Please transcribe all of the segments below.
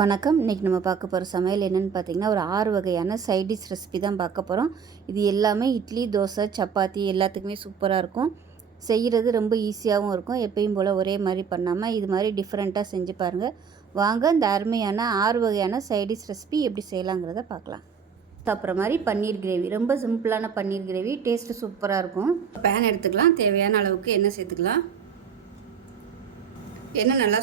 வணக்கம். இன்றைக்கி நம்ம பார்க்க போகிற சமையல் என்னென்னு பார்த்தீங்கன்னா, ஒரு 6 வகையான சைட் டிஷ் ரெசிபி தான் பார்க்க போகிறோம். இது எல்லாமே இட்லி, தோசை, சப்பாத்தி எல்லாத்துக்குமே சூப்பராக இருக்கும். செய்கிறது ரொம்ப ஈஸியாகவும் இருக்கும். எப்பயும் போல் ஒரே மாதிரி பண்ணாமல் இது மாதிரி டிஃப்ரெண்ட்டாக செஞ்சு பாருங்கள். வாங்க இந்த அருமையான 6 வகையான சைட் டிஷ் ரெசிபி எப்படி செய்யலாங்கிறத பார்க்கலாம். அப்புறம் மாதிரி பன்னீர் கிரேவி, ரொம்ப சிம்பிளான பன்னீர் கிரேவி, டேஸ்ட்டு சூப்பராக இருக்கும். பேன் எடுத்துக்கலாம். தேவையான அளவுக்கு எண்ணெய் சேர்த்துக்கலாம். எண்ணெய் நல்லா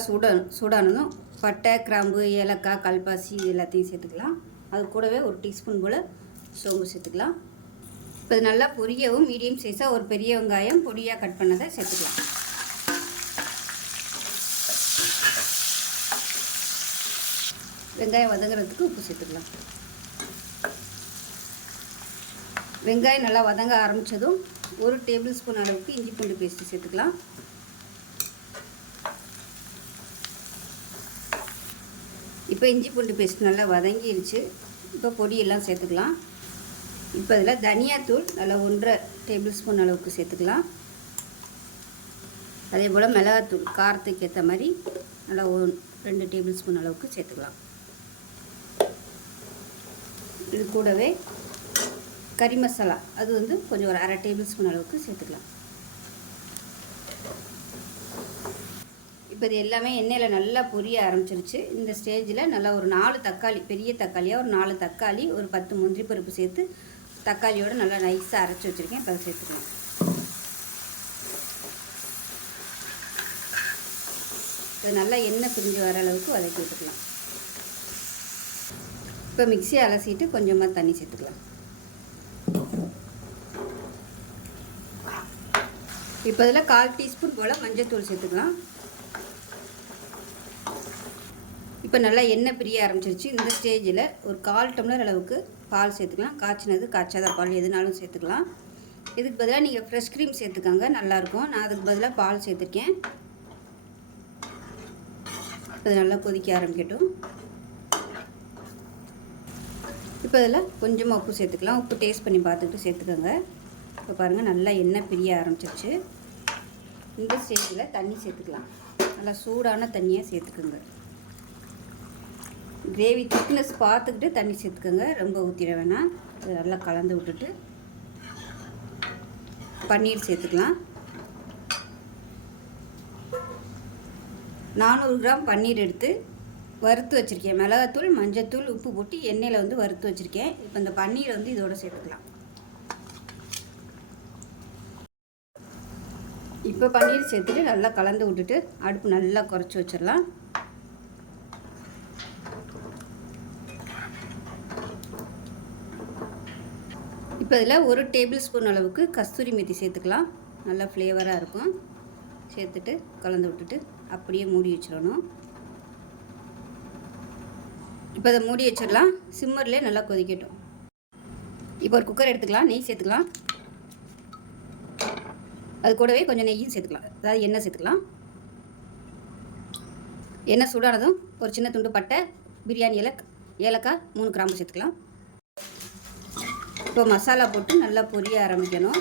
சூடானதும் பட்டை, கிராம்பு, ஏலக்காய், கல்பாசி இது எல்லாத்தையும் சேர்த்துக்கலாம். அது கூடவே ஒரு டீஸ்பூன் போல் சோம்பு சேர்த்துக்கலாம். இப்போ இது நல்லா பொரியவும் மீடியம் சைஸாக ஒரு பெரிய வெங்காயம் பொடியாக கட் பண்ணதை சேர்த்துக்கலாம். வெங்காயம் வதங்குறதுக்கு உப்பு சேர்த்துக்கலாம். வெங்காயம் நல்லா வதங்க ஆரம்பித்ததும் ஒரு டேபிள் ஸ்பூன் அளவுக்கு இஞ்சி பூண்டு பேஸ்ட்டு சேர்த்துக்கலாம். இப்போ இஞ்சி பூண்டு பேஸ்ட் நல்லா வதங்கிருச்சு. இப்போ பொடியெல்லாம் சேர்த்துக்கலாம். இப்போ இதில் தனியாத்தூள் நல்லா 1.5 டேபிள் ஸ்பூன் அளவுக்கு சேர்த்துக்கலாம். அதே போல் மிளகாத்தூள் காரத்துக்கு ஏற்ற மாதிரி நல்லா 2 டேபிள் ஸ்பூன் அளவுக்கு சேர்த்துக்கலாம். இது கூடவே கறி மசாலா அது கொஞ்சம் ஒரு 1/2 டேபிள் ஸ்பூன் அளவுக்கு சேர்த்துக்கலாம். இப்போ இது எல்லாமே எண்ணெயில் நல்லா பொரிய ஆரம்பிச்சிருச்சு. இந்த ஸ்டேஜில் நல்லா ஒரு 4 தக்காளி, பெரிய தக்காளியாக ஒரு 4 தக்காளி, ஒரு 10 முந்திரி பருப்பு சேர்த்து தக்காளியோடு நல்லா நைஸாக அரைச்சி வச்சுருக்கேன். இப்போ அதை சேர்த்துக்கலாம். இது நல்லா எண்ணெய் பிரிஞ்சு வர அளவுக்கு வதக்கி விட்டுக்கலாம். இப்போ மிக்சியை அலசிட்டு கொஞ்சமாக தண்ணி சேர்த்துக்கலாம். இப்போ இதில் 1/4 டீஸ்பூன் போல் மஞ்சள் சேர்த்துக்கலாம். இப்போ நல்லா எண்ணெய் பிரிய ஆரம்பிச்சிருச்சு. இந்த ஸ்டேஜில் ஒரு 1/4 டம்ளர் அளவுக்கு பால் சேர்த்துக்கலாம். காய்ச்சினது, காய்ச்சாத பால் எதுனாலும் சேர்த்துக்கலாம். இதுக்கு பதிலாக நீங்கள் ஃப்ரெஷ் க்ரீம் சேர்த்துக்கோங்க, நல்லாயிருக்கும். நான் அதுக்கு பதிலாக பால் சேர்த்துருக்கேன். இப்போ நல்லா கொதிக்க ஆரம்பிக்கட்டும். இப்போ இதில் கொஞ்சமாக உப்பு சேர்த்துக்கலாம். உப்பு டேஸ்ட் பண்ணி பார்த்துக்கிட்டு சேர்த்துக்கோங்க. இப்போ பாருங்கள் நல்லா எண்ணெய் பிரிய ஆரம்பிச்சிருச்சு. இந்த ஸ்டேஜில் தண்ணி சேர்த்துக்கலாம். நல்லா சூடான தண்ணியாக சேர்த்துக்கோங்க. கிரேவி திக்னஸ் பார்த்துக்கிட்டு தண்ணி சேர்த்துக்கோங்க, ரொம்ப ஊற்றிட வேணாம். நல்லா கலந்து விட்டுட்டு பன்னீர் சேர்த்துக்கலாம். 400 கிராம் பன்னீர் எடுத்து வறுத்து வச்சுருக்கேன். மிளகாத்தூள், மஞ்சத்தூள், உப்பு போட்டு எண்ணெயில் வறுத்து வச்சுருக்கேன். இப்போ இந்த பன்னீரை இதோடு சேர்த்துக்கலாம். இப்போ பன்னீர் சேர்த்துட்டு நல்லா கலந்து விட்டுட்டு அடுப்பு நல்லா குறைச்சி வச்சிடலாம். இப்போ இதில் 1 டேபிள் ஸ்பூன் அளவுக்கு கஸ்தூரி மெத்தி சேர்த்துக்கலாம். நல்லா ஃப்ளேவராக இருக்கும். சேர்த்துட்டு கலந்து விட்டுட்டு அப்படியே மூடி வச்சிடணும். இப்போ அதை மூடி வச்சிடலாம். சிம்மர்லேயே நல்லா கொதிக்கட்டும். இப்போ ஒரு குக்கர் எடுத்துக்கலாம். நெய் சேர்த்துக்கலாம். அது கூடவே கொஞ்சம் நெய்யும் சேர்த்துக்கலாம், அதாவது எண்ணெய் சேர்த்துக்கலாம். எண்ணெய் சூடானதும் ஒரு சின்ன துண்டு பட்டை, பிரியாணி இலை, ஏலக்காய், 3 கிராம்பு சேர்த்துக்கலாம். இப்போ மசாலா போட்டு நல்லா பொரிய ஆரம்பிக்கணும்.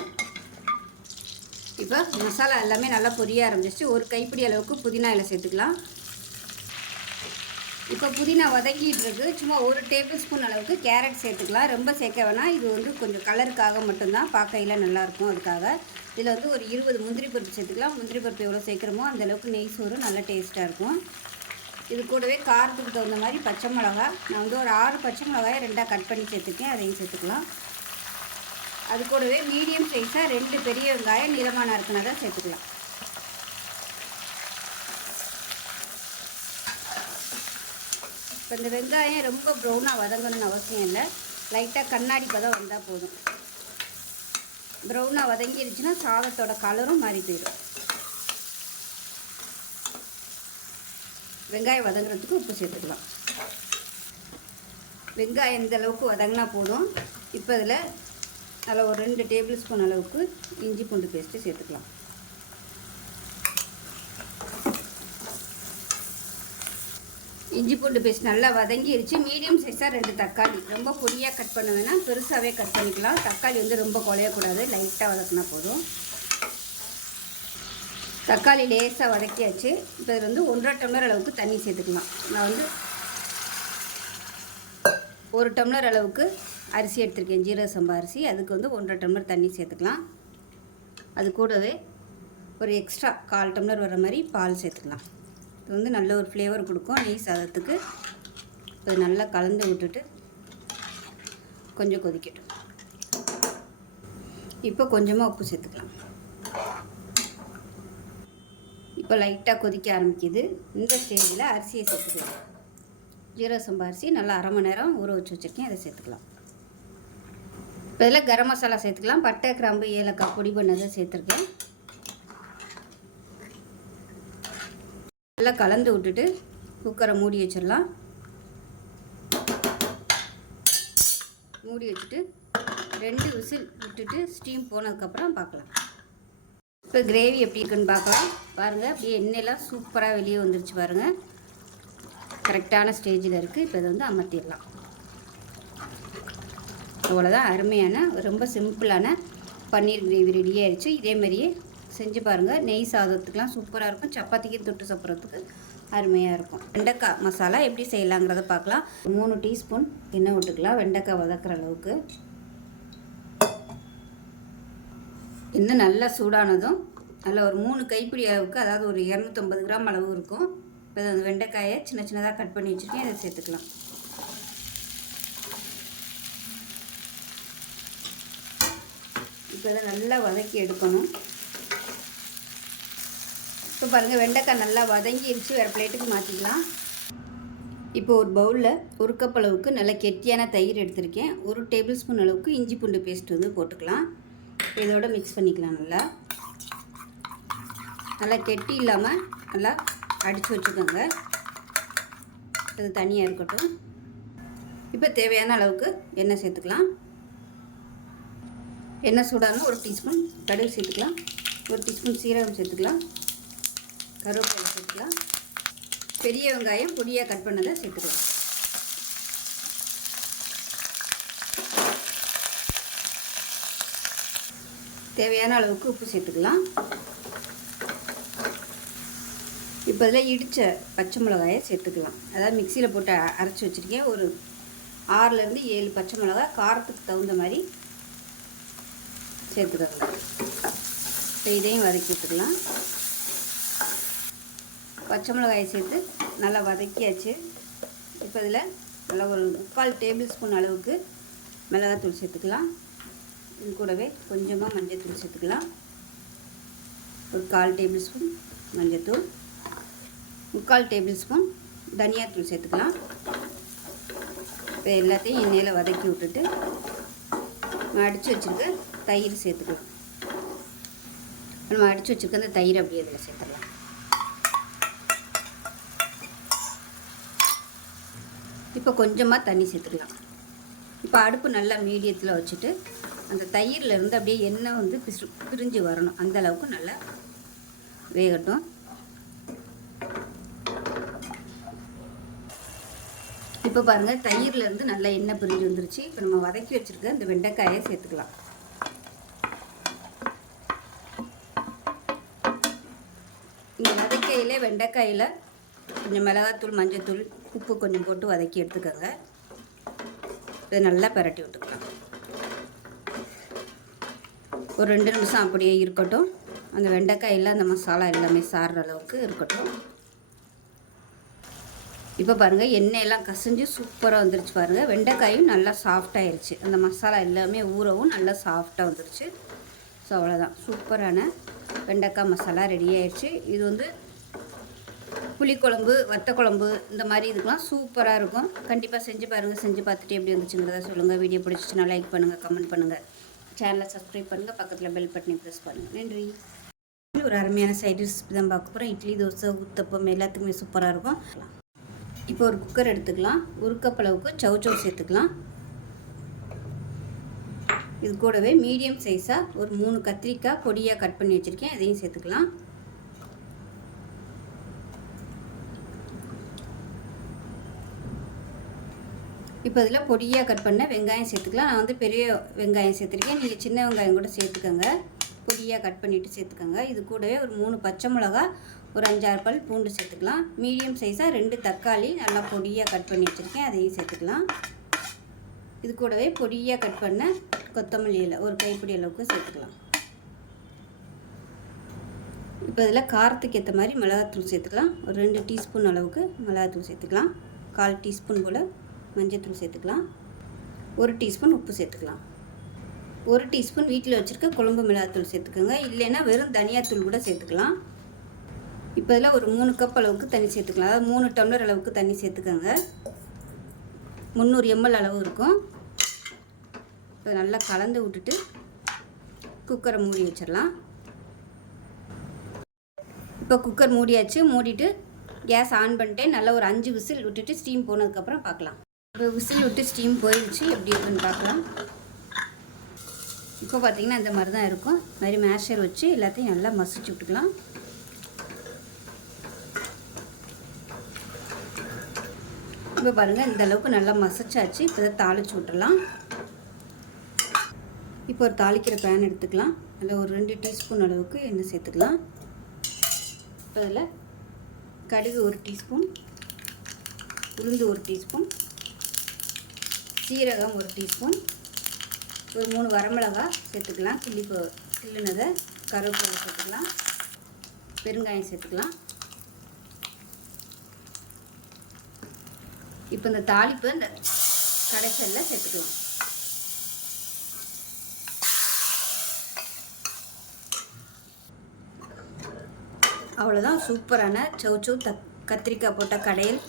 இப்போ மசாலா எல்லாமே நல்லா பொரிய ஆரம்பிச்சிச்சு. ஒரு கைப்பிடி அளவுக்கு புதினா இலை சேர்த்துக்கலாம். இப்போ புதினா வதங்கிட்டு இருக்கு. சும்மா 1 டேபிள் ஸ்பூன் அளவுக்கு கேரட் சேர்த்துக்கலாம். ரொம்ப சேர்க்க வேணாம். இது கொஞ்சம் கலருக்காக மட்டும்தான், பார்க்கையில் நல்லாயிருக்கும். அதுக்காக இதில் ஒரு 20 முந்திரி பருப்பு சேர்த்துக்கலாம். முந்திரி பருப்பு எவ்வளோ சேர்க்குறோமோ அந்தளவுக்கு நெய் சோறு நல்லா டேஸ்ட்டாக இருக்கும். இது கூடவே காரத்துக்கு தகுந்த மாதிரி பச்சை மிளகா, நான் ஒரு 6 பச்சை மிளகாயை 2ஆக கட் பண்ணி சேர்த்துருக்கேன். அதையும் சேர்த்துக்கலாம். அது கூடவே மீடியம் சைஸாக 2 பெரிய வெங்காயம் நீளமான இருக்குனதை சேர்த்துக்கலாம். இப்போ இந்த வெங்காயம் ரொம்ப ப்ரௌனாக வதங்கணும்னு அவசியம் இல்லை. லைட்டாக கண்ணாடி பதம் வந்தால் போதும். ப்ரௌனாக வதங்கிருச்சுன்னா சாதத்தோட கலரும் மாறி போயிடும். வெங்காயம் வதங்குறதுக்கு உப்பு சேர்த்துக்கலாம். வெங்காயம் இந்த அளவுக்கு வதங்கினா போதும். இப்போ இதில் அதில் ஒரு 2 டேபிள் ஸ்பூன் அளவுக்கு இஞ்சி பூண்டு பேஸ்ட்டு சேர்த்துக்கலாம். இஞ்சி பூண்டு பேஸ்ட் நல்லா வதங்கிருச்சு. மீடியம் சைஸாக 2 தக்காளி, ரொம்ப பொடியாக கட் பண்ண வேணாம், பெருசாகவே கட் பண்ணிக்கலாம். தக்காளி ரொம்ப குழையக்கூடாது, லைட்டாக வதக்கினா போதும். தக்காளி லேசாக வதக்கியாச்சு. இப்போ இதில் 1.5 டம்ளர் அளவுக்கு தண்ணி சேர்த்துக்கலாம். நான் 1 டம்ளர் அளவுக்கு அரிசி எடுத்திருக்கேன், ஜீரக சம்பா அரிசி. அதுக்கு வந்து 1.5 டம்ளர் தண்ணி சேர்த்துக்கலாம். அது கூடவே ஒரு எக்ஸ்ட்ரா 1/4 டம்ளர் வர மாதிரி பால் சேர்த்துக்கலாம். இது வந்து நல்ல ஒரு ஃப்ளேவர் கொடுக்கும் நெய் சாதத்துக்கு. அது நல்லா கலந்து விட்டுட்டு கொஞ்சம் கொதிக்கட்டும். இப்போ கொஞ்சமாக உப்பு சேர்த்துக்கலாம். இப்போ லைட்டாக கொதிக்க ஆரம்பிக்குது. இந்த ஸ்டேஜில் அரிசியை சேர்த்துக்கலாம். ஜீரக சம்பா அரிசி நல்லா 1/2 மணி நேரம் ஊற வச்சு வச்சுருக்கேன், அதை சேர்த்துக்கலாம். இப்போ இதில் கரம் மசாலா சேர்த்துக்கலாம். பட்டை, கிராம்பு, ஏலக்காய் பொடி பண்ணதை சேர்த்துருக்கேன். நல்லா கலந்து விட்டுட்டு குக்கரை மூடி வச்சிடலாம். மூடி வச்சுட்டு 2 விசில் விட்டுட்டு ஸ்டீம் போனதுக்கப்புறம் பார்க்கலாம். இப்போ கிரேவி எப்படி இருக்குன்னு பார்க்கலாம். பாருங்கள், அப்படியே எண்ணெயெல்லாம் சூப்பராக வெளியே வந்துருச்சு பாருங்கள். கரெக்டான ஸ்டேஜில் இருக்குது. இப்போ இதை வந்து அமர்த்திடலாம். அவ்வளோதான், அருமையான ரொம்ப சிம்பிளான பன்னீர் கிரேவி ரெடி ஆயிடுச்சு. இதே மாதிரியே செஞ்சு பாருங்கள். நெய் சாதத்துக்கெலாம் சூப்பராக இருக்கும். சப்பாத்திக்கு தொட்டு சாப்பிட்றதுக்கு அருமையாக இருக்கும். வெண்டைக்காய் மசாலா எப்படி செய்யலாங்கிறத பார்க்கலாம். 3 டீஸ்பூன் எண்ணெய் விட்டுக்கலாம், வெண்டைக்காய் வதக்குற அளவுக்கு. எண்ணெய் நல்லா சூடானதும் நல்லா ஒரு 3 கைப்பிடி அளவுக்கு, அதாவது ஒரு 250 கிராம் அளவு இருக்கும். இப்போ அந்த வெண்டைக்காயை சின்ன சின்னதாக கட் பண்ணி வச்சுருக்கேன், இதை சேர்த்துக்கலாம். இப்போ இதை நல்லா வதக்கி எடுக்கணும். இப்போ பாருங்கள், வெண்டைக்காய் நல்லா வதங்கிடுச்சு. வேறு பிளேட்டுக்கு மாற்றிக்கலாம். இப்போ ஒரு பவுலில் 1 கப் அளவுக்கு நல்ல கெட்டியான தயிர் எடுத்திருக்கேன். 1 டேபிள் ஸ்பூன் அளவுக்கு இஞ்சி பூண்டு பேஸ்ட் வந்து போட்டுக்கலாம். இதோட மிக்ஸ் பண்ணிக்கலாம். நல்லா கெட்டி இல்லாமல் நல்லா அடித்து வச்சுக்கோங்க. அது தனியாக இருக்கட்டும். இப்போ தேவையான அளவுக்கு எண்ணெய் சேர்த்துக்கலாம். எண்ணெய் சூடானு 1 டீஸ்பூன் கடுகு சேர்த்துக்கலாம். 1 டீஸ்பூன் சீரகம் சேர்த்துக்கலாம். கருவேப்பிலை சேர்த்துக்கலாம். பெரிய வெங்காயம் பொடியாக கட் பண்ணதை சேர்த்துக்கலாம். தேவையான அளவுக்கு உப்பு சேர்த்துக்கலாம். இப்போ இதில் இடித்த பச்சை மிளகாயை சேர்த்துக்கலாம். அதாவது மிக்சியில் போட்டு அரைச்சி வச்சுருக்கேன். ஒரு 6லேருந்து 7 பச்சை மிளகாய் காரத்துக்கு தகுந்த மாதிரி சேர்த்துக்கோங்க. இப்போ இதையும் வதக்கி விட்டுக்கலாம். பச்சை மிளகாயை சேர்த்து நல்லா வதக்கியாச்சு. இப்போ இதில் நல்லா ஒரு 3/4 டேபிள் ஸ்பூன் அளவுக்கு மிளகாத்தூள் சேர்த்துக்கலாம். இது கூடவே கொஞ்சமாக மஞ்சள்தூள் சேர்த்துக்கலாம். ஒரு 1/4 டேபிள் ஸ்பூன் மஞ்சள்தூள், 3/4 டேபிள் ஸ்பூன் தனியாத்தூள் சேர்த்துக்கலாம். இப்போ எல்லாத்தையும் எண்ணெயில் வதக்கி விட்டுட்டு நம்ம அடித்து வச்சுருக்க தயிர் சேர்த்துக்கலாம். நம்ம அடித்து வச்சுருக்க அந்த தயிர் அப்படியே இதில் சேர்த்துடலாம். இப்போ கொஞ்சமாக தண்ணி சேர்த்துக்கலாம். இப்போ அடுப்பு நல்லா மீடியத்தில் வச்சுட்டு அந்த தயிர்லேருந்து அப்படியே எண்ணெய் வந்து பிரிஞ்சு வரணும். அந்த அளவுக்கு நல்லா வேகட்டும். இப்போ பாருங்கள், தயிர்லேருந்து நல்லா எண்ணெய் பிரிஞ்சு வந்துருச்சு. இப்போ நம்ம வதக்கி வச்சுருக்க இந்த வெண்டைக்காயை சேர்த்துக்கலாம். இந்த வதக்கையில் வெண்டைக்காயில் கொஞ்சம் மிளகாத்தூள், மஞ்சள்தூள், உப்பு கொஞ்சம் போட்டு வதக்கி எடுத்துக்கோங்க. இதை நல்லா பரட்டி விட்டுக்கலாம். ஒரு 2 நிமிஷம் அப்படியே இருக்கட்டும். அந்த வெண்டைக்காயில் அந்த மசாலா எல்லாமே சாறுற அளவுக்கு இருக்கட்டும். இப்போ பாருங்கள், எண்ணெயெல்லாம் கசிஞ்சு சூப்பராக வந்துருச்சு பாருங்கள். வெண்டைக்காயும் நல்லா சாஃப்டாகிருச்சு. அந்த மசாலா எல்லாமே ஊறவும் நல்லா சாஃப்டாக வந்துருச்சு. ஸோ அவ்வளோதான், சூப்பரான வெண்டைக்காய் மசாலா ரெடி ஆயிடுச்சு. இது வந்து புளிக்குழம்பு, வத்தக்குழம்பு இந்த மாதிரி இதுக்கெலாம் சூப்பராக இருக்கும். கண்டிப்பாக செஞ்சு பாருங்கள். செஞ்சு பார்த்துட்டு எப்படி வந்துச்சுங்கிறத சொல்லுங்கள். வீடியோ பிடிச்சிச்சுன்னா லைக் பண்ணுங்கள், கமெண்ட் பண்ணுங்கள், சேனலை சப்ஸ்கிரைப் பண்ணுங்கள், பக்கத்தில் பெல் பட்டனை ப்ரெஸ் பண்ணுங்கள். நன்றி. ஒரு அருமையான சைட் ரெசிபி தான் பார்க்க போகிறோம். இட்லி, தோசை, ஊத்தப்பம் எல்லாத்துக்குமே சூப்பராக இருக்கும். இப்போ ஒரு குக்கர் எடுத்துக்கலாம். 1 கப் அளவுக்கு சவுச்சவு சேர்த்துக்கலாம். இது கூடவே மீடியம் சைஸாக ஒரு 3 கத்திரிக்காய் பொடியாக கட் பண்ணி வச்சுருக்கேன், அதையும் சேர்த்துக்கலாம். இப்போ இதில் பொடியாக கட் பண்ண வெங்காயம் சேர்த்துக்கலாம். நான் வந்து பெரிய வெங்காயம் சேர்த்துருக்கேன். நீங்கள் சின்ன வெங்காயம் கூட சேர்த்துக்கோங்க. பொடியாக கட் பண்ணிவிட்டு சேர்த்துக்கோங்க. இது கூடவே ஒரு 3 பச்சை மிளகா, ஒரு 5-6 பல் பூண்டு சேர்த்துக்கலாம். மீடியம் சைஸாக 2 தக்காளி நல்லா பொடியாக கட் பண்ணி வச்சுருக்கேன், அதையும் சேர்த்துக்கலாம். இது கூடவே பொடியாக கட் பண்ண கொத்தமல்லி இலை ஒரு கைப்பிடி அளவுக்கு சேர்த்துக்கலாம். இப்போ இதில் காரத்துக்கு ஏற்ற மாதிரி மிளகாத்தூள் சேர்த்துக்கலாம். ஒரு 2 டீஸ்பூன் அளவுக்கு மிளகாத்தூள் சேர்த்துக்கலாம். 1/4 டீஸ்பூன் போல் மஞ்சள்தூள் சேர்த்துக்கலாம். 1 டீஸ்பூன் உப்பு சேர்த்துக்கலாம். 1 டீஸ்பூன் வீட்டில் வச்சுருக்க குழம்பு மிளகாத்தூள் சேர்த்துக்கோங்க. இல்லைன்னா வெறும் தனியாத்தூள் கூட சேர்த்துக்கலாம். இப்போ இதில் ஒரு 3 கப் அளவுக்கு தண்ணி சேர்த்துக்கலாம். அதாவது 3 டம்ளர் அளவுக்கு தண்ணி சேர்த்துக்கோங்க. 300 ml அளவு இருக்கும். இப்போ நல்லா கலந்து விட்டுட்டு குக்கரை மூடி வச்சிடலாம். இப்போ குக்கர் மூடியாச்சு. மூடிட்டு கேஸ் ஆன் பண்ணிட்டு நல்லா ஒரு 5 விசில் விட்டுட்டு ஸ்டீம் போனதுக்கப்புறம் பார்க்கலாம். இப்போ விசில் விட்டு ஸ்டீம் போயிடுச்சு. எப்படி இருக்குன்னு பார்க்கலாம். இப்போ பார்த்திங்கன்னா இந்த மாதிரி தான் இருக்கும். இந்த மாதிரி மேஷர் வச்சு எல்லாத்தையும் நல்லா மசிச்சு விட்டுக்கலாம். இப்போ பாருங்கள் இந்த அளவுக்கு நல்லா மசிச்சாச்சு. இப்போ இதை தாளித்து விட்டுடலாம். இப்போ ஒரு தாளிக்கிற பேன் எடுத்துக்கலாம். அதில் ஒரு 2 டீஸ்பூன் அளவுக்கு எண்ணெய் சேர்த்துக்கலாம். இப்போ அதில் கடுகு 1 டீஸ்பூன், உளுந்து 1 டீஸ்பூன், சீரகம் 1 டீஸ்பூன், ஒரு 3 வரமிளகாய் சேர்த்துக்கலாம். கிள்ளினதை கருவேப்பிலை சேர்த்துக்கலாம். பெருங்காயம் சேர்த்துக்கலாம். இப்போ இந்த தாளிப்பு இந்த கடைசலில் சேர்த்துக்கலாம். அவ்வளோதான், சூப்பரான சௌச்சௌ கத்திரிக்காய் போட்ட கடையில்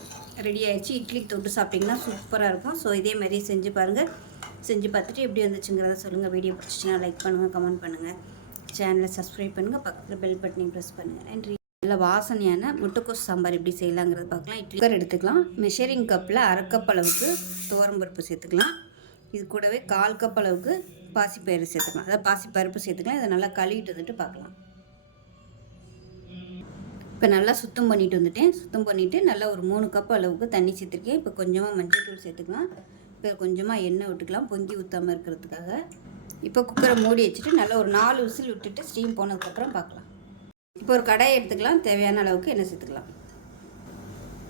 ரெடி ஆகிடுச்சு. இட்லிக்கு தொட்டு சாப்பிட்டிங்கன்னா சூப்பராக இருக்கும். ஸோ இதே மாதிரி செஞ்சு பாருங்கள். செஞ்சு பார்த்துட்டு எப்படி வந்துச்சுங்கிறத சொல்லுங்கள். வீடியோ பிடிச்சிச்சின்னா லைக் பண்ணுங்கள், கமெண்ட் பண்ணுங்கள், சேனலை சப்ஸ்கிரைப் பண்ணுங்கள், பக்கத்தில் பெல் பட்டனையும் ப்ரெஸ் பண்ணுங்கள். நன்றி. நல்ல வாசனையான முட்டைக்கோஸ் சாம்பார் எப்படி செய்யலாங்கிறது பார்க்கலாம். இட்லி குக்கர் எடுத்துக்கலாம். மெஷரிங் கப்பில் 1/2 கப் அளவுக்கு துவரம்பருப்பு சேர்த்துக்கலாம். இது கூடவே 1/4 கப் அளவுக்கு பாசிப்பயிறு சேர்த்துக்கலாம். அதாவது பாசிப்பருப்பு சேர்த்துக்கலாம். இதை நல்லா கழுவிட்டு வந்துட்டு பார்க்கலாம். இப்போ நல்லா சுத்தம் பண்ணிட்டு வந்துட்டேன். சுத்தம் பண்ணிவிட்டு நல்லா ஒரு 3 கப் அளவுக்கு தண்ணி சேர்த்துருக்கேன். இப்போ கொஞ்சமாக மஞ்சள் தூள் சேர்த்துக்கலாம். இப்போ கொஞ்சமாக எண்ணெய் விட்டுக்கலாம் பொங்கி ஊற்றாமல் இருக்கிறதுக்காக. இப்போ குக்கரை மூடி வச்சுட்டு நல்லா ஒரு 4 விசில் விட்டுட்டு ஸ்டீம் போனதுக்கப்புறம் பார்க்கலாம். இப்போ ஒரு கடாயை எடுத்துக்கலாம். தேவையான அளவுக்கு எண்ணெய் சேர்த்துக்கலாம்.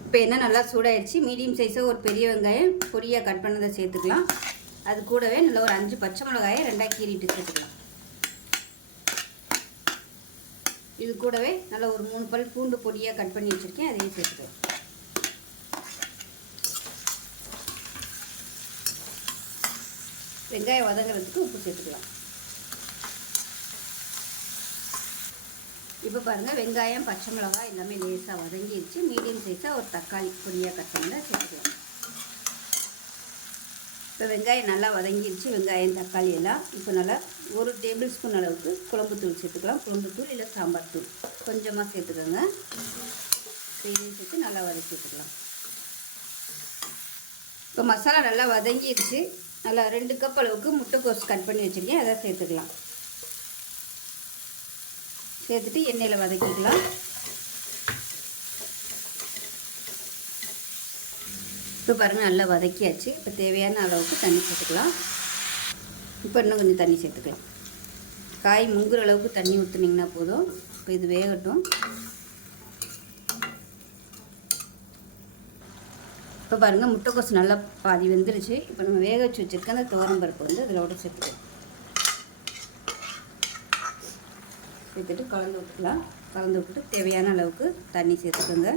இப்போ எண்ணெய் நல்லா சூடாயிடுச்சு. மீடியம் சைஸாக ஒரு பெரிய வெங்காயம் பொடியாக கட் பண்ணதை சேர்த்துக்கலாம். அது கூடவே நல்லா ஒரு 5 பச்சை மிளகாயை 2ஆக கீறிட்டு சேர்த்துக்கலாம். இது கூடவே நல்லா ஒரு 3 பல் பூண்டு பொடியாக கட் பண்ணி வச்சுருக்கேன். அதையும் சேர்த்துக்கலாம். வெங்காயம் வதங்குறதுக்கு உப்பு சேர்த்துக்கலாம். இப்போ பாருங்கள் வெங்காயம் பச்சை மிளகாய் எல்லாமே லேசாக வதங்கிடுச்சு. மீடியம் சைஸாக ஒரு தக்காளி பொடியாக கட் பண்ணதை சேர்த்துக்கலாம். இப்போ வெங்காயம் நல்லா வதங்கிடுச்சு. வெங்காயம் தக்காளி எல்லாம் இப்போ நல்லா 1 டேபிள் ஸ்பூன் அளவுக்கு குழம்புத்தூள் சேர்த்துக்கலாம். குழம்புத்தூள் இல்லை சாம்பார் தூள் கொஞ்சமாக சேர்த்துக்கோங்க. இதையும் சேர்த்து நல்லா வதக்கி விட்டுக்கலாம். இப்போ மசாலா நல்லா வதங்கிடுச்சு. நல்லா 2 கப் அளவுக்கு முட்டைக்கோஸ் கட் பண்ணி வச்சுருக்கேன். அதை சேர்த்துக்கலாம். சேர்த்துட்டு எண்ணெயில் வதக்கிக்கலாம். இப்போ பாருங்கள் நல்லா வதக்கியாச்சு. இப்போ தேவையான அளவுக்கு தண்ணி சேர்த்துக்கலாம். இப்போ இன்னும் கொஞ்சம் தண்ணி சேர்த்துக்கலாம். காய் முங்குற அளவுக்கு தண்ணி ஊற்றுனீங்கன்னா போதும். இப்போ இது வேகட்டும். இப்போ பாருங்கள் முட்டைக்கோஸ் நல்லா பாதி வெந்துருச்சு. இப்போ நம்ம வேக வச்சு வச்சுருக்க அந்த துவரம்பருப்பு வந்து இதோட சேர்த்துக்கலாம். சேர்த்துட்டு கலந்து விட்டுக்கலாம். கலந்து விட்டுட்டு தேவையான அளவுக்கு தண்ணி சேர்த்துக்கோங்க.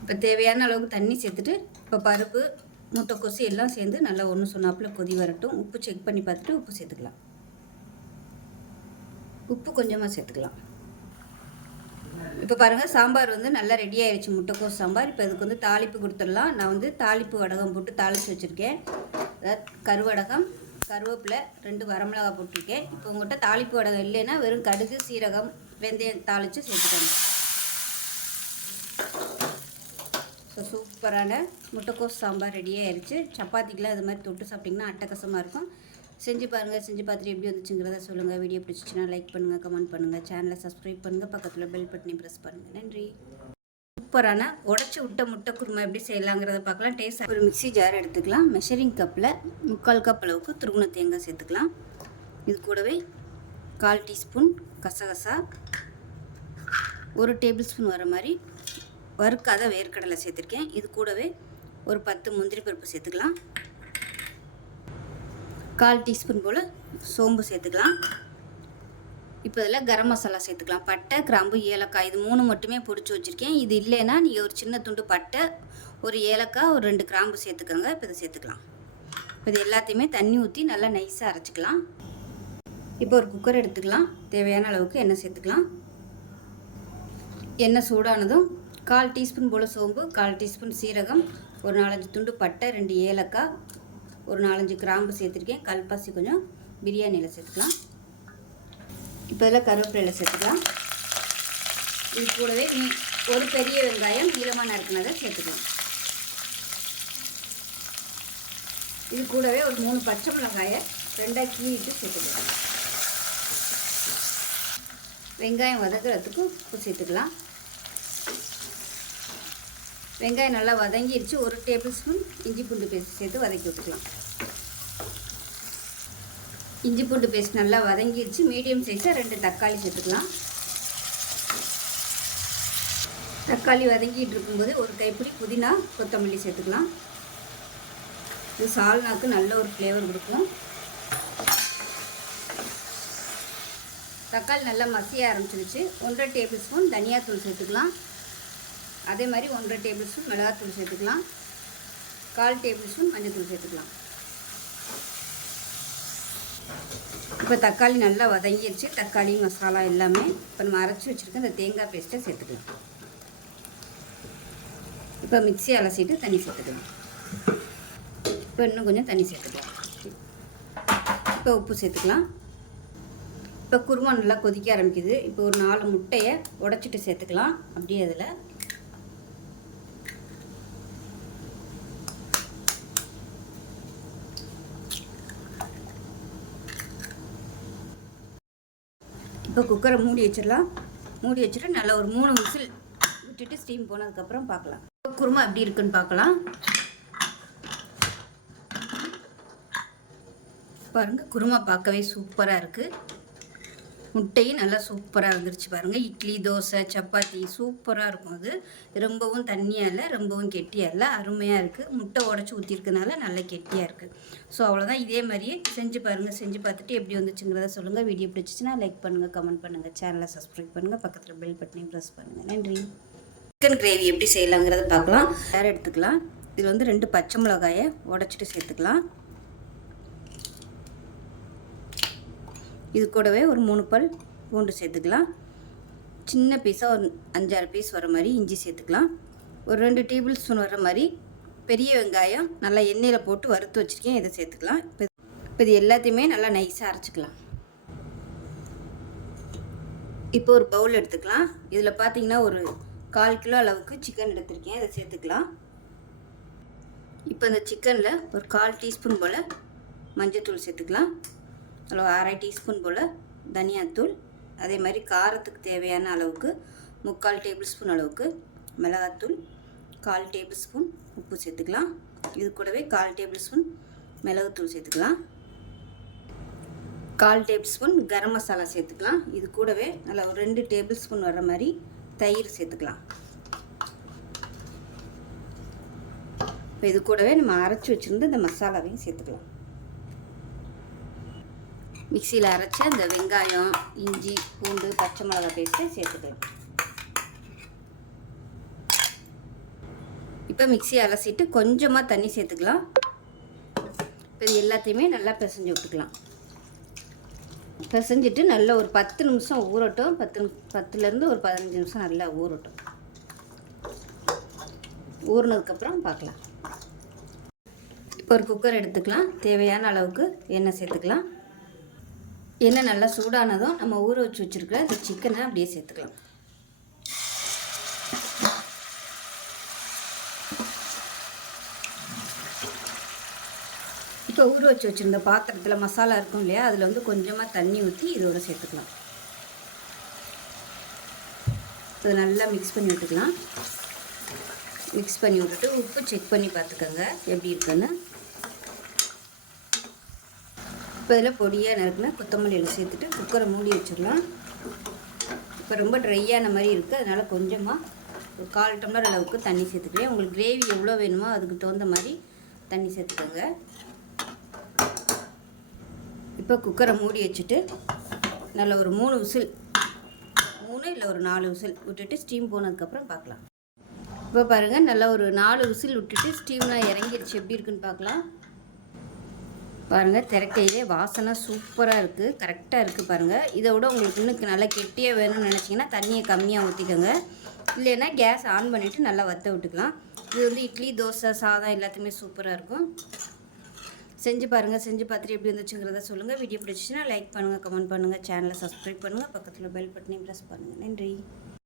இப்போ தேவையான அளவுக்கு தண்ணி சேர்த்துட்டு இப்போ பருப்பு முட்டைக்கோசு எல்லாம் சேர்ந்து நல்லா ஒன்று சொன்னாப்பில் கொதி வரட்டும். உப்பு செக் பண்ணி பார்த்துட்டு உப்பு சேர்த்துக்கலாம். உப்பு கொஞ்சமாக சேர்த்துக்கலாம். இப்போ பாருங்கள் சாம்பார் வந்து நல்லா ரெடி ஆகிடுச்சு. முட்டைக்கோஸ் சாம்பார். இப்போ இதுக்கு வந்து தாளிப்பு கொடுத்துடலாம். நான் வந்து தாளிப்பு வடகம் போட்டு தாளித்து வச்சுருக்கேன். அதாவது கருவடகம், கருவேப்பிலை, 2 வரமிளகாய் போட்டிருக்கேன். இப்போ உங்கள்கிட்ட தாளிப்பு வடகம் இல்லைன்னா வெறும் கடுகு சீரகம் வெந்தயம் தாளித்து சேர்த்துக்கோங்க. ஸோ சூப்பரான முட்டைக்கோஸ் சாம்பார் ரெடியாக ஆயிடுச்சு. சப்பாத்திக்கெலாம் இது மாதிரி தொட்டு சாப்பிட்டிங்கன்னா அட்டகாசமாக இருக்கும். செஞ்சு பாருங்கள். செஞ்சு பார்த்துட்டு எப்படி வந்துச்சுங்கிறத சொல்லுங்கள். வீடியோ பிடிச்சிச்சின்னா லைக் பண்ணுங்கள், கமெண்ட் பண்ணுங்கள், சேனலை சப்ஸ்கிரைப் பண்ணுங்கள், பக்கத்தில் பெல் பட்டனை ப்ரெஸ் பண்ணுங்கள். நன்றி. சூப்பரான உடச்சி விட்ட முட்டை குருமா எப்படி செய்யலாங்கிறத பார்க்கலாம். டேஸ்ட் ஒரு மிக்ஸி ஜார் எடுத்துக்கலாம். மெஷரிங் கப்பில் 3/4 கப் அளவுக்கு துருவின தேங்காய் சேர்த்துக்கலாம். இது கூடவே 1/4 டீஸ்பூன் கசகசா, 1 டேபிள் ஸ்பூன் வர மாதிரி வறுக்காத வேர்க்கடலை சேர்த்துருக்கேன். இது கூடவே ஒரு 10 முந்திரி பருப்பு சேர்த்துக்கலாம். 1/4 டீஸ்பூன் போல் சோம்பு சேர்த்துக்கலாம். இப்போ இதில் கரம் மசாலா சேர்த்துக்கலாம். பட்டை, கிராம்பு, ஏலக்காய் இது 3 மட்டுமே பொடிச்சு வச்சுருக்கேன். இது இல்லைன்னா நீங்கள் ஒரு சின்ன துண்டு பட்டை, ஒரு ஏலக்காய், ஒரு 2 கிராம்பு சேர்த்துக்கோங்க. இப்போ இதை சேர்த்துக்கலாம். இப்போ இது எல்லாத்தையுமே தண்ணி ஊற்றி நல்லா நைஸாக அரைச்சிக்கலாம். இப்போ ஒரு குக்கர் எடுத்துக்கலாம். தேவையான அளவுக்கு எண்ணெய் சேர்த்துக்கலாம். எண்ணெய் சூடானதும் 1/4 டீஸ்பூன் போல் சோம்பு, 1/4 டீஸ்பூன் சீரகம், ஒரு 4-5 துண்டு பட்டை, 2 ஏலக்காய், ஒரு 4-5 கிராம்பு சேர்த்துருக்கேன். கல்பாசி கொஞ்சம் பிரியாணியில் சேர்த்துக்கலாம். இப்போ இதில் கருவேப்பிலையில் சேர்த்துக்கலாம். இது கூடவே ஒரு பெரிய வெங்காயம் நீளமாக நறுக்குனதை சேர்த்துக்கலாம். இது கூடவே ஒரு 3 பச்சை மிளகாயை 2ஆக கீறிட்டு சேர்த்துக்கலாம். வெங்காயம் வதக்கிறதுக்கு உப்பு சேர்த்துக்கலாம். வெங்காயம் நல்லா வதங்கிடுச்சு. 1 டேபிள் ஸ்பூன் இஞ்சி பூண்டு பேஸ்ட் சேர்த்து வதக்கி விட்டுக்கலாம். இஞ்சி பூண்டு பேஸ்ட் நல்லா வதங்கிடுச்சு. மீடியம் சைஸாக 2 தக்காளி சேர்த்துக்கலாம். தக்காளி வதங்கிட்டு இருக்கும்போது ஒரு கைப்பிடி புதினா, கொத்தமல்லி சேர்த்துக்கலாம். இது சால்னாக்கு நல்ல ஒரு ஃப்ளேவர் கொடுக்கும். தக்காளி நல்லா மசிய ஆரம்பிச்சிருச்சு. 1.5 டேபிள் ஸ்பூன் தனியாத்தூள் சேர்த்துக்கலாம். அதே மாதிரி 1.5 டேபிள் ஸ்பூன் மிளகாத்தூள் சேர்த்துக்கலாம். 1/4 டேபிள் ஸ்பூன் மஞ்சள்தூள் சேர்த்துக்கலாம். இப்போ தக்காளி நல்லா வதங்கிடுச்சு. தக்காளி மசாலா எல்லாமே இப்போ நம்ம அரைச்சி வச்சுருக்க இந்த தேங்காய் பேஸ்ட்டை சேர்த்துக்கலாம். இப்போ மிக்ஸி அலசிட்டு தண்ணி சேர்த்துக்கலாம். இப்போ இன்னும் கொஞ்சம் தண்ணி சேர்த்துக்கலாம். இப்போ உப்பு சேர்த்துக்கலாம். இப்போ குருமா நல்லா கொதிக்க ஆரம்பிக்குது. இப்போ ஒரு 4 முட்டையை உடைச்சிட்டு சேர்த்துக்கலாம். அப்படியே அதில் இப்போ குக்கரை மூடி வச்சிடலாம். மூடி வச்சுட்டு நல்லா ஒரு 3 விசில் விட்டுட்டு ஸ்டீம் போனதுக்கப்புறம் பார்க்கலாம். குருமா எப்படி இருக்குன்னு பார்க்கலாம். பாருங்கள், குருமா பார்க்கவே சூப்பராக இருக்குது. முட்டையும் நல்லா சூப்பராக வந்துருச்சு பாருங்கள். இட்லி, தோசை, சப்பாத்தி சூப்பராக இருக்கும். அது ரொம்பவும் தண்ணியாக இல்லை, ரொம்பவும் கெட்டியாக இல்லை, அருமையாக இருக்குது. முட்டை உடச்சி ஊற்றிருக்கனால நல்லா கெட்டியாக இருக்குது. ஸோ அவ்வளோதான். இதே மாதிரியே செஞ்சு பாருங்கள். செஞ்சு பார்த்துட்டு எப்படி வந்துச்சுங்கிறத சொல்லுங்கள். வீடியோ பிடிச்சிச்சின்னா லைக் பண்ணுங்கள், கமெண்ட் பண்ணுங்கள், சேனலை சப்ஸ்கிரைப் பண்ணுங்கள், பக்கத்தில் பெல் பட்டனையும் ப்ரெஸ் பண்ணுங்கள். நன்றி. சிக்கன் கிரேவி எப்படி செய்யலாங்கிறத பார்க்கலாம். வேறு எடுத்துக்கலாம். இதில் வந்து 2 பச்சை மிளகாயை உடச்சிட்டு சேர்த்துக்கலாம். இது கூடவே ஒரு 3 பல் பூண்டு சேர்த்துக்கலாம். சின்ன பீஸாக ஒரு 5-6 பீஸ் வர மாதிரி இஞ்சி சேர்த்துக்கலாம். ஒரு 2 டேபிள் ஸ்பூன் வர மாதிரி பெரிய வெங்காயம் நல்லா எண்ணெயில் போட்டு வறுத்து வச்சுருக்கேன். இதை சேர்த்துக்கலாம். இப்போ இது எல்லாத்தையுமே நல்லா நைஸாக அரைச்சிக்கலாம். இப்போ ஒரு பவுல் எடுத்துக்கலாம். இதில் பார்த்தீங்கன்னா ஒரு 1/4 கிலோ அளவுக்கு சிக்கன் எடுத்திருக்கேன். இதை சேர்த்துக்கலாம். இப்போ இந்த சிக்கனில் ஒரு 1/4 டீஸ்பூன் போல் மஞ்சள்தூள் சேர்த்துக்கலாம். அதில் 1/2 டீஸ்பூன் போல் தனியாத்தூள், அதே மாதிரி காரத்துக்கு தேவையான அளவுக்கு 3/4 டேபிள் ஸ்பூன் அளவுக்கு மிளகாத்தூள், 1/4 டேபிள் ஸ்பூன் உப்பு சேர்த்துக்கலாம். இது கூடவே 1/4 டேபிள் ஸ்பூன் மிளகுத்தூள் சேர்த்துக்கலாம். 1/4 டேபிள் ஸ்பூன் கரம் மசாலா சேர்த்துக்கலாம். இது கூடவே நல்லா ஒரு 2 டேபிள் ஸ்பூன் வர மாதிரி தயிர் சேர்த்துக்கலாம். இப்போ இது கூடவே நம்ம அரைச்சி வச்சுருந்து இந்த மசாலாவையும் சேர்த்துக்கலாம். மிக்சியில் அரைச்ச இந்த வெங்காயம், இஞ்சி, பூண்டு, பச்சை மிளகாய் பேஸ்ட்டை சேர்த்துக்கலாம். இப்போ மிக்சியை அலசிட்டு கொஞ்சமாக தண்ணி சேர்த்துக்கலாம். இப்போ இது எல்லாத்தையுமே நல்லா பிசைஞ்சு விட்டுக்கலாம். பிசைஞ்சிட்டு நல்லா ஒரு 10 நிமிஷம் ஊறட்டும். 10லேருந்து ஒரு 15 நிமிஷம் நல்லா ஊறட்டும். ஊறினதுக்கப்புறம் பார்க்கலாம். இப்போ ஒரு குக்கர் எடுத்துக்கலாம். தேவையான அளவுக்கு எண்ணெய் சேர்த்துக்கலாம். எண்ணெய் நல்லா சூடானதும் நம்ம ஊற வச்சு வச்சுருக்கிற இந்த சிக்கனை அப்படியே சேர்த்துக்கலாம். இப்போ ஊற வச்சு வச்சுருந்த பாத்திரத்தில் மசாலா இருக்கும் இல்லையா, அதில் வந்து கொஞ்சமாக தண்ணி ஊற்றி இதோட சேர்த்துக்கலாம். இதை நல்லா மிக்ஸ் பண்ணி விட்டுக்கலாம். மிக்ஸ் பண்ணி விட்டுட்டு உப்பு செக் பண்ணி பார்த்துக்கோங்க எப்படி இருக்குன்னு. இப்போ இதில் பொடியாக நறுக்குனா கொத்தமல்லியில் சேர்த்துட்டு குக்கரை மூடி வச்சிடலாம். இப்போ ரொம்ப ட்ரையான மாதிரி இருக்குது, அதனால் கொஞ்சமாக ஒரு 1/4 டம்ளர் அளவுக்கு தண்ணி சேர்த்துக்கிறேன். உங்களுக்கு கிரேவி எவ்வளோ வேணுமோ அதுக்கு தகுந்த மாதிரி தண்ணி சேர்த்துக்கோங்க. இப்போ குக்கரை மூடி வச்சுட்டு நல்ல ஒரு 3 விசில், 3 இல்லை ஒரு 4 விசில் விட்டுட்டு ஸ்டீம் போனதுக்கப்புறம் பார்க்கலாம். இப்போ பாருங்கள், நல்லா ஒரு 4 விசில் விட்டுட்டு ஸ்டீம்லாம் இறங்கிடுச்சு. எப்படி இருக்குன்னு பார்க்கலாம். பாருங்கள், திறக்கையிலே வாசனை சூப்பராக இருக்குது, கரெக்டாக இருக்குது பாருங்கள். இதை விட உங்களுக்கு இன்னும் நல்லா கெட்டியாக வேணும்னு நினச்சிங்கன்னா தண்ணியை கம்மியாக ஊற்றிக்கோங்க. இல்லைன்னா கேஸ் ஆன் பண்ணிவிட்டு நல்லா வற்ற விட்டுக்கலாம். இது வந்து இட்லி, தோசை, சாதம் எல்லாத்துக்குமே சூப்பராக இருக்கும். செஞ்சு பாருங்கள். செஞ்சு பார்த்துட்டு எப்படி இருந்துச்சுங்கிறத சொல்லுங்கள். வீடியோ பிடிச்சிச்சின்னா லைக் பண்ணுங்கள், கமெண்ட் பண்ணுங்கள், சேனலை சப்ஸ்கிரைப் பண்ணுங்கள், பக்கத்தில் பெல் பட்டனையும் ப்ரெஸ் பண்ணுங்கள். நன்றி.